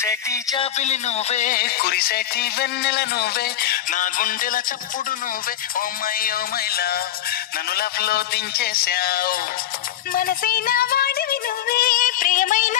మెరిసేటి జాబిలి నువ్వే, కురిసేటి వెన్నెల నువ్వే, నా గుండెల చప్పుడు నువ్వే. ఓ మై లవ్, నన్ను లవ్ లో దించేశావు. మనసైన వాడివి నువ్వే, ప్రియమైన